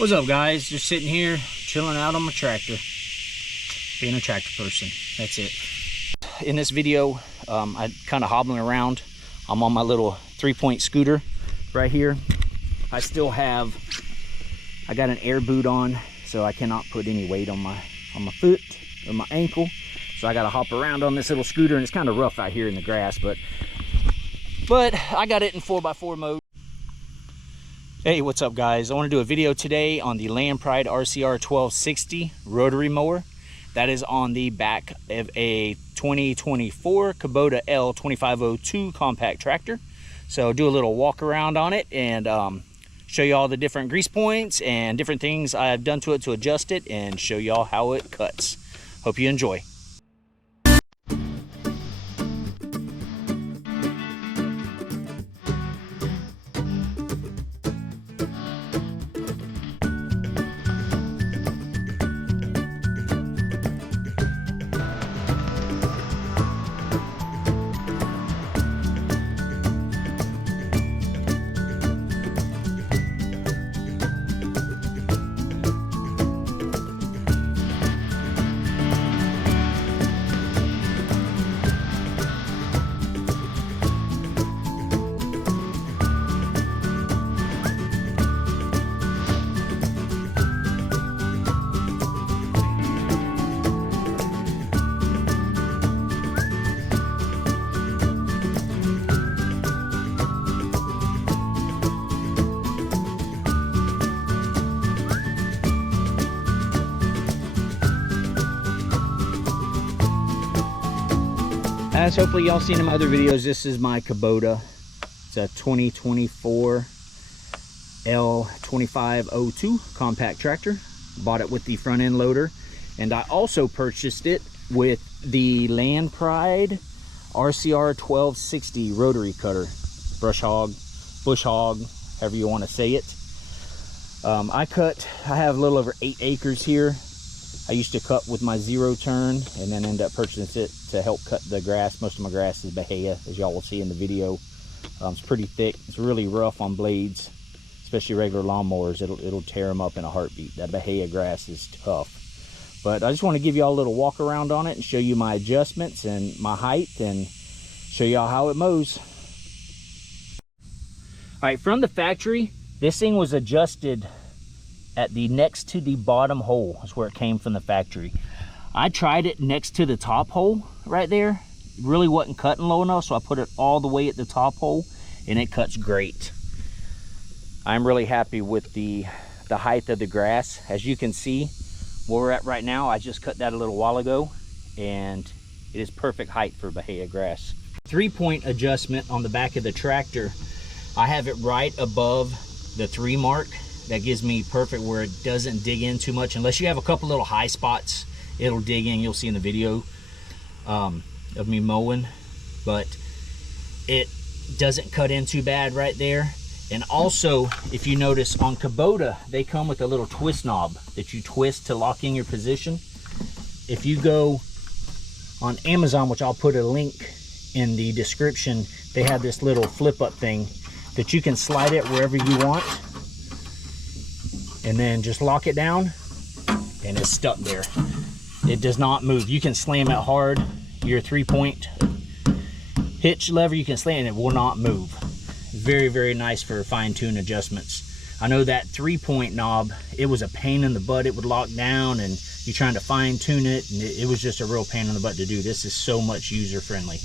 What's up, guys? Just sitting here chilling out on my tractor, being a tractor person. That's it. In this video, I'm kind of hobbling around. I'm on my little 3-point scooter right here. I got an air boot on, so I cannot put any weight on my foot or my ankle. So I got to hop around on this little scooter, and it's kind of rough out here in the grass, but I got it in 4x4 mode. Hey, what's up, guys? I want to do a video today on the Land Pride RCR 1260 rotary mower. That is on the back of a 2024 Kubota L2502 compact tractor. So do a little walk around on it and show you all the different grease points and different things I've done to it to adjust it, and show y'all how it cuts. Hope you enjoy. As hopefully y'all seen in my other videos, this is my Kubota. It's a 2024 L2502 compact tractor. Bought it with the front end loader, and I also purchased it with the Land Pride RCR 1260 rotary cutter, brush hog, bush hog, however you want to say it. I have a little over 8 acres here. I used to cut with my 0 turn and then end up purchasing it to help cut the grass. Most of my grass is Bahia, as y'all will see in the video. It's pretty thick. It's really rough on blades, especially regular lawnmowers. It'll tear them up in a heartbeat. That Bahia grass is tough. But I just want to give y'all a little walk around on it and show you my adjustments and my height, and show y'all how it mows. All right, from the factory, this thing was adjusted at the next to the bottom hole. That's where it came from the factory. I tried it next to the top hole right there. It really wasn't cutting low enough, so I put it all the way at the top hole, and it cuts great. I'm really happy with the height of the grass. As you can see where we're at right now, I just cut that a little while ago, and it is perfect height for Bahia grass. 3-point adjustment on the back of the tractor. I have it right above the 3 mark. That gives me perfect where it doesn't dig in too much. Unless you have a couple little high spots, it'll dig in. You'll see in the video of me mowing, but it doesn't cut in too bad right there. And also, if you notice on Kubota, they come with a little twist knob that you twist to lock in your position. If you go on Amazon, which I'll put a link in the description, they have this little flip up thing that you can slide it wherever you want, and then just lock it down, and it's stuck there. It does not move. You can slam it hard. Your 3-point hitch lever, you can slam it, it will not move. Very, very nice for fine-tune adjustments. I know that 3-point knob, it was a pain in the butt. It would lock down, and you're trying to fine-tune it, and it was just a real pain in the butt to do. This is so much user-friendly.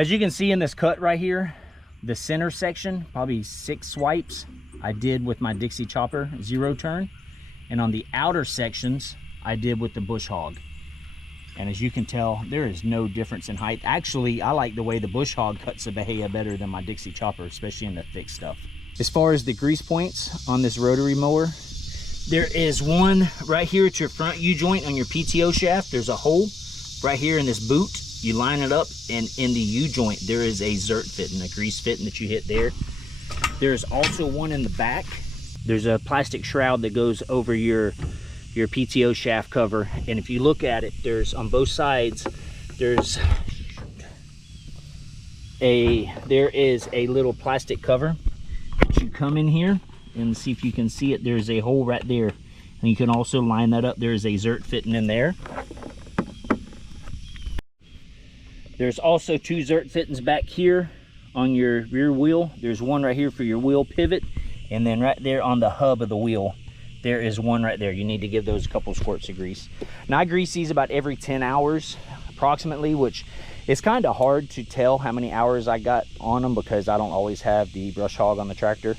As you can see in this cut right here, the center section, probably 6 swipes, I did with my Dixie chopper 0 turn. And on the outer sections, I did with the bush hog. And as you can tell, there is no difference in height. Actually, I like the way the bush hog cuts the bahia better than my Dixie chopper, especially in the thick stuff. As far as the grease points on this rotary mower, there is one right here at your front U-joint on your PTO shaft. There's a hole right here in this boot. You line it up, and in the U-joint, there is a zert fitting, a grease fitting that you hit there. There's also one in the back. There's a plastic shroud that goes over your PTO shaft cover, and if you look at it, there's on both sides, there is a little plastic cover that you come in here and see if you can see it. There's a hole right there, and you can also line that up. There's a zert fitting in there. There's also 2 zert fittings back here on your rear wheel. There's one right here for your wheel pivot, and then right there on the hub of the wheel, there is one right there. You need to give those a couple squirts of grease. Now I grease these about every 10 hours approximately, which is kind of hard to tell how many hours I got on them because I don't always have the brush hog on the tractor.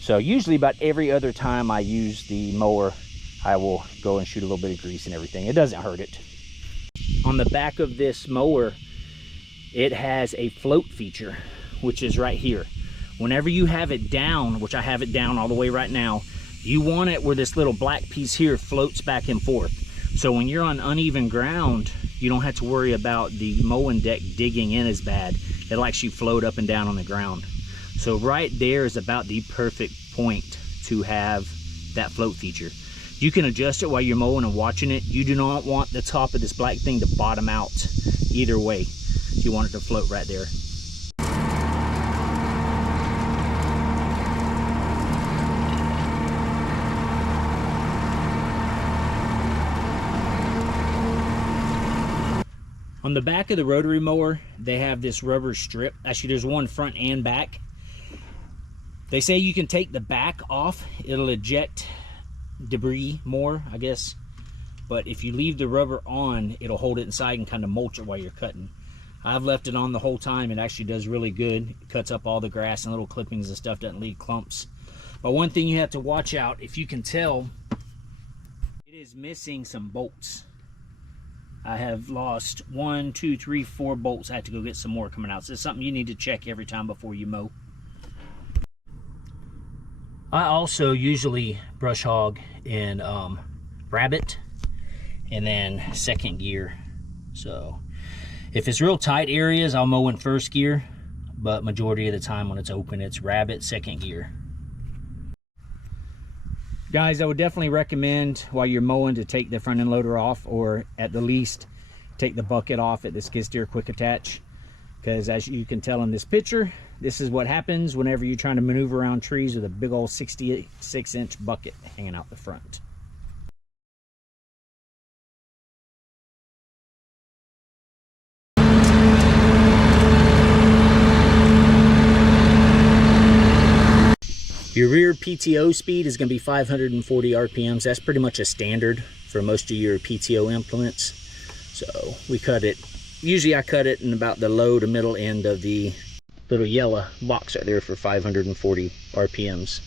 So usually about every other time I use the mower, I will go and shoot a little bit of grease and everything. It doesn't hurt it. On the back of this mower, it has a float feature, which is right here. Whenever you have it down, which I have it down all the way right now, you want it where this little black piece here floats back and forth. So when you're on uneven ground, you don't have to worry about the mowing deck digging in as bad. It'll actually float up and down on the ground. So right there is about the perfect point to have that float feature. You can adjust it while you're mowing and watching it. You do not want the top of this black thing to bottom out either way. You want it to float right there. On the back of the rotary mower, they have this rubber strip. Actually, there's one front and back. They say you can take the back off. It'll eject debris more, I guess. But if you leave the rubber on, it'll hold it inside and kind of mulch it while you're cutting. I've left it on the whole time. It actually does really good. It cuts up all the grass and little clippings and stuff, doesn't leave clumps. But one thing you have to watch out, if you can tell, it is missing some bolts. I have lost 1, 2, 3, 4 bolts. I have to go get some more coming out. So it's something you need to check every time before you mow. I also usually brush hog in rabbit and then second gear. So if it's real tight areas, I'll mow in first gear, but majority of the time when it's open, it's rabbit, second gear. Guys, I would definitely recommend while you're mowing to take the front end loader off, or at the least take the bucket off at the skid steer quick attach, because as you can tell in this picture, this is what happens whenever you're trying to maneuver around trees with a big old 66-inch bucket hanging out the front. Your rear PTO speed is going to be 540 RPMs. That's pretty much a standard for most of your PTO implements. So we cut it, usually I cut it in about the low to middle end of the little yellow box right there for 540 RPMs.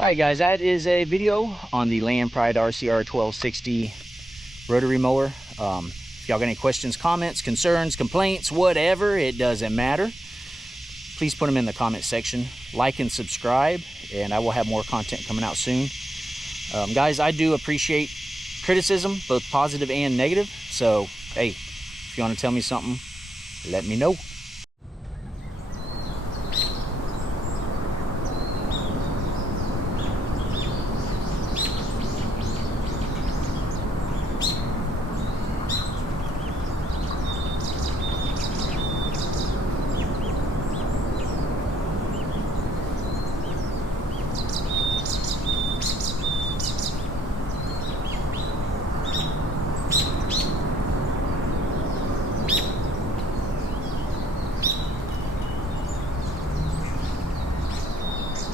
Alright guys, that is a video on the Land Pride RCR 1260 rotary mower. If y'all got any questions, comments, concerns, complaints, whatever, it doesn't matter. Please put them in the comment section. Like and subscribe, and I will have more content coming out soon. Guys, I do appreciate criticism, both positive and negative. So, hey, If you want to tell me something, let me know.